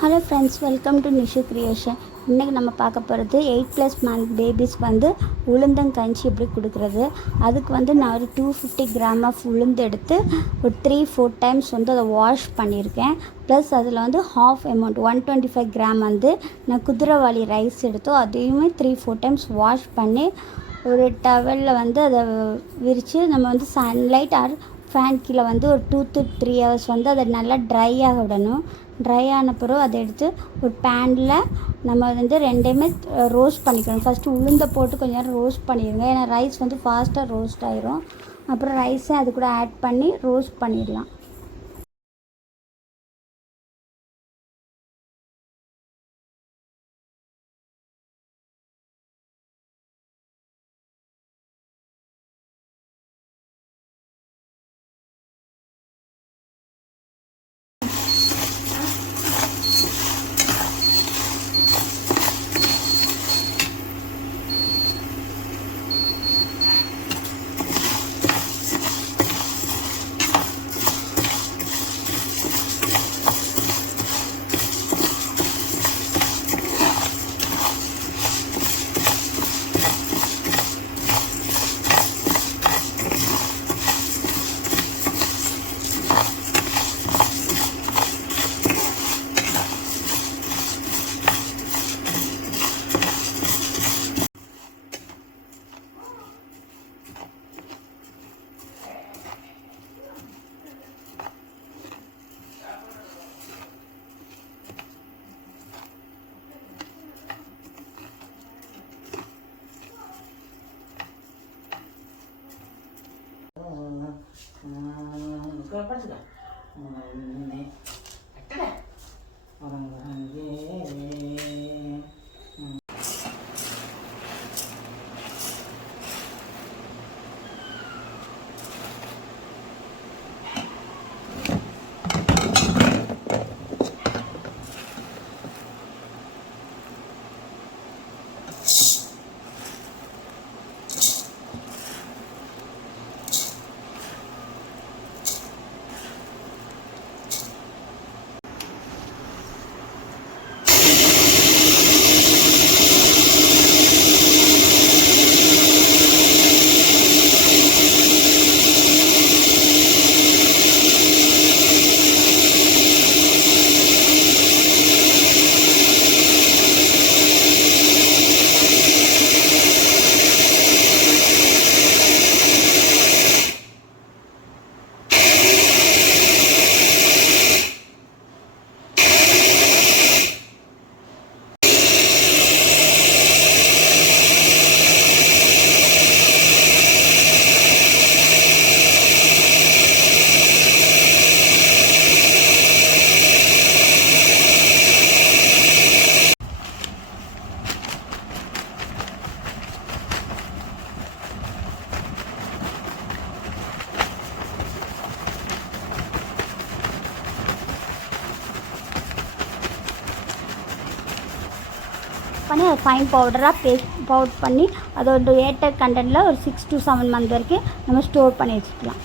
Hello friends, welcome to Nishu creation. இன்றைக்கி நம்ம பார்க்க போகிறது 8+ மந்த் பேபிஸ்க்கு உளுந்தங்கஞ்சி எப்படி கொடுக்குறது. அதுக்கு நான் ஒரு 250 கிராம் ஆஃப் உளுந்து எடுத்து ஒரு 3-4 டைம்ஸ் அதை வாஷ் பண்ணியிருக்கேன். ப்ளஸ் அதில் ஹாஃப் அமௌண்ட் 125 கிராம் நான் குதிரைவாலி ரைஸ் எடுத்தோ அதையுமே 3-4 டைம்ஸ் வாஷ் பண்ணி ஒரு டவலில் அதை விரித்து நம்ம சன்லைட் ஆர் ஃபேன் கீழே ஒரு 2 to 3 hours அதை நல்லா ட்ரை ஆக விடணும். ட்ரை ஆன பிறகு அதை எடுத்து ஒரு பேனில் நம்ம ரெண்டையுமே ரோஸ்ட் பண்ணிக்கணும். ஃபஸ்ட்டு உளுந்தை போட்டு கொஞ்சம் நேரம் ரோஸ்ட் பண்ணிடுங்க, ஏன்னா ரைஸ் ஃபாஸ்ட்டாக ரோஸ்ட் ஆயிரும். அப்புறம் ரைஸை அது கூட ஆட் பண்ணி ரோஸ்ட் பண்ணிடலாம். பண்ணி அதை ஃபைன் பவுடராக பவுடர் பண்ணி அதை ஒரு ஏர்டைட் கண்டெய்னரில் ஒரு 6 to 7 months வரைக்கும் நம்ம ஸ்டோர் பண்ணி வச்சுக்கலாம்.